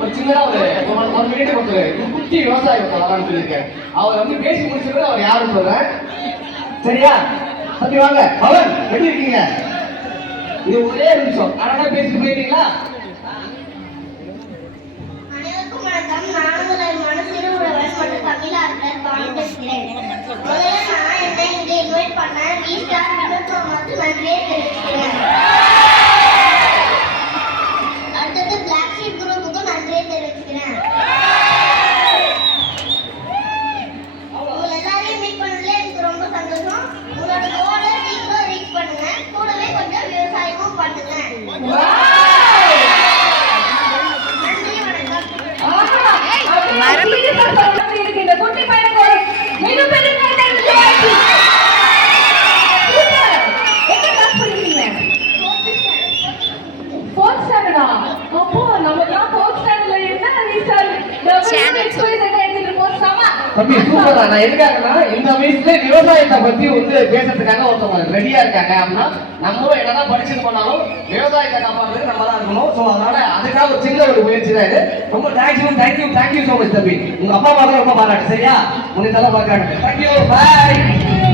ஒரு சின்னதா ஒரு மினிட் கொடுத்துரு குட்டி விவசாயம் வரலாம்னு சொல்லியிருக்கேன். அவர் வந்து பேசி முடிச்சுட்டு அவர் யாருன்னு சொல்றேன். சரியா? தம்பி வாங்க. பவன் எப்படி இருக்கீங்க? இது ஒரே நிமிஷம் அழகா பேசிட்டு போயிட்டீங்களா? அனைவருக்கும் வணக்கம். நான் உங்கள் மனசில் உறவன் மற்றும் தமிழாளர் பாவன் பேசுகிறேன். முதல்ல நான் என்னை இங்கே இன்வைட் பண்ணேன் வீஸ்டார் வினோத்மாவுக்கு நன்றியை தெரிவிக்கிறேன். அடுத்தது பிளாக் ஷீப் குரூப்புக்கும் நன்றியை தெரிவிக்கிறேன். உங்களை எல்லாரையும் மீட் பண்ணதுல எனக்கு ரொம்ப சந்தோஷம். உங்களோட கோலை நீங்களும் ரீச் பண்ணுங்க. கூடவே கொஞ்சம் விவசாயமும் பண்ணுங்க. தம்பி சூப்பரா. நான் எதுக்காகனா இந்த வயசுல விவசாயத்தை பத்தி வந்து பேசுறதுக்காக ஒருத்தவங்க ரெடியா இருக்காங்க அப்படின்னா நம்மளும் என்னதான் படிச்சுட்டு போனாலும் விவசாயத்தை காப்பாற்றுறதுக்கு நம்ம தான் இருக்கணும். ஸோ அதனால அதுக்காக ஒரு சின்ன ஒரு முயற்சி தான் இது. ரொம்ப தேங்க்யூ ஸோ மச் தம்பி. உங்க அப்பா அம்மா ரொம்ப பாராட்டு. சரியா? உனக்கு தலை பார்க்கறாங்க. தேங்க்யூ. பாய்.